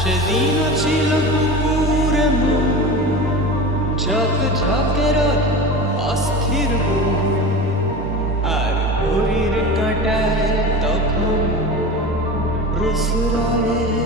সেদিনও ছিল পুকুরে ঝক ঝকের অস্থির আর ঘড়ির কাটায় তখন রসুরালের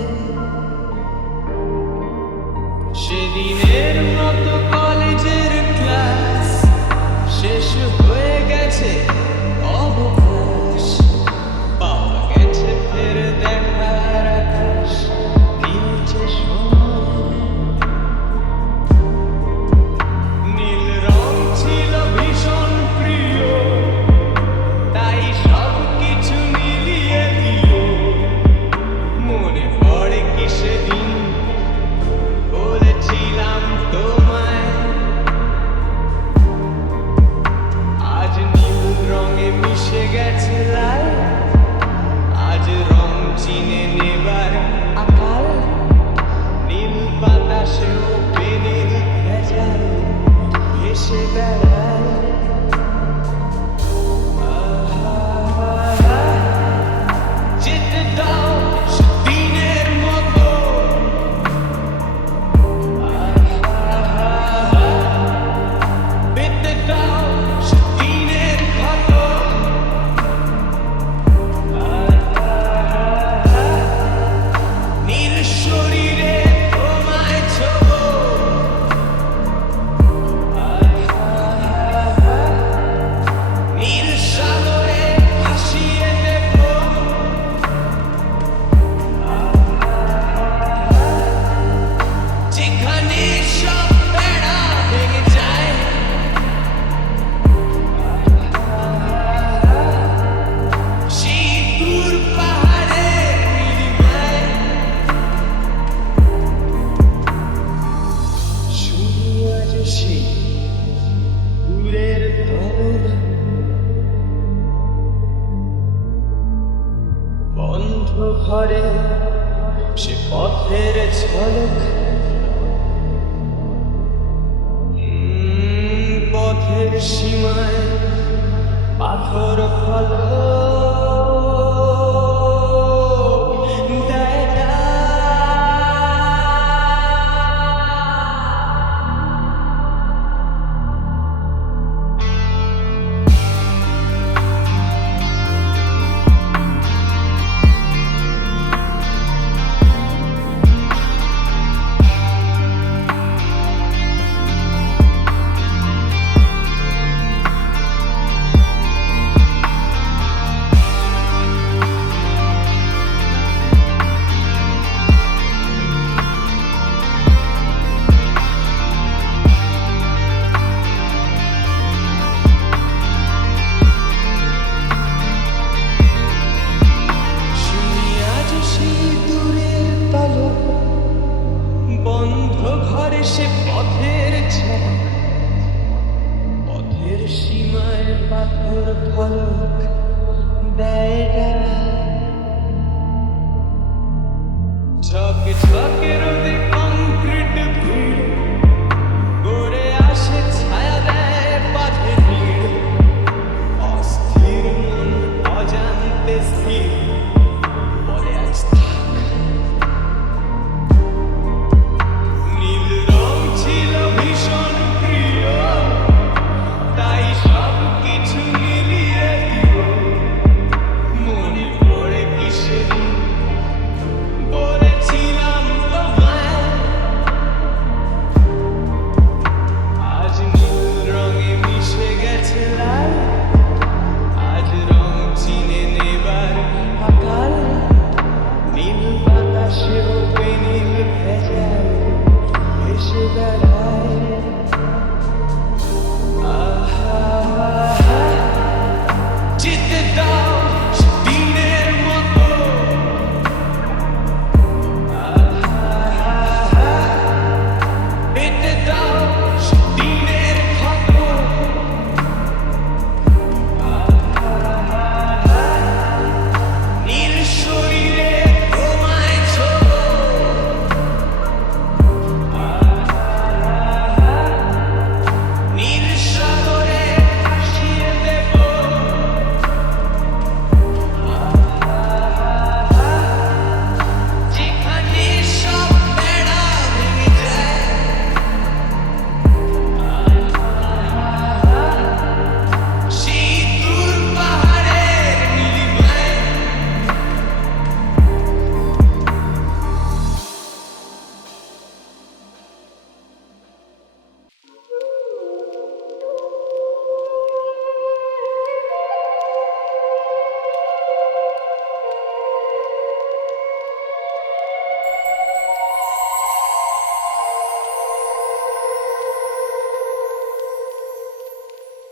সে পথের পথের সীমায় পাথর ফলক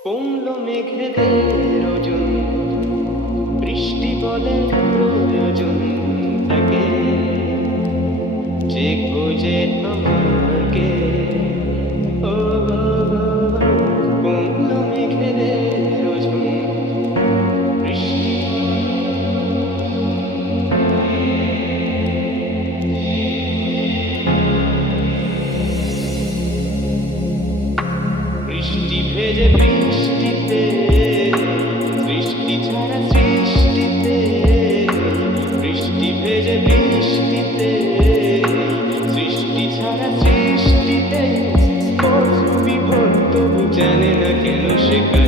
কমল মেঘেদের ওজন। বৃষ্টি বলে প্রয়োজন তাকে। যে খোঁজে আমাকে। সৃষ্টি ছাড়া সৃষ্টিতে বিভক্ত জানে না কেন শেখা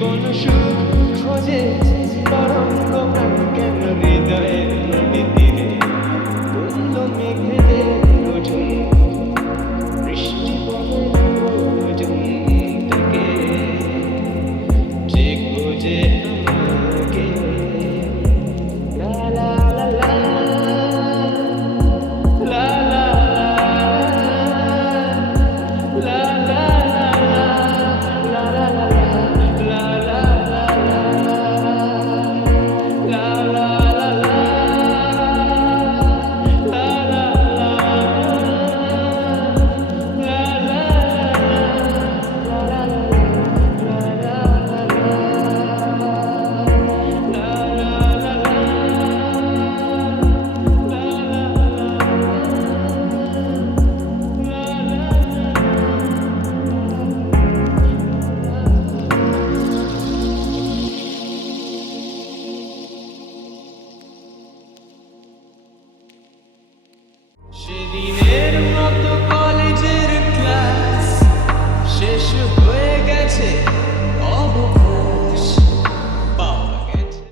কোন সুখ খোঁজে? তরঙ্গ প্রাণ কেন হৃদয়ের নদী তীরে মেঘে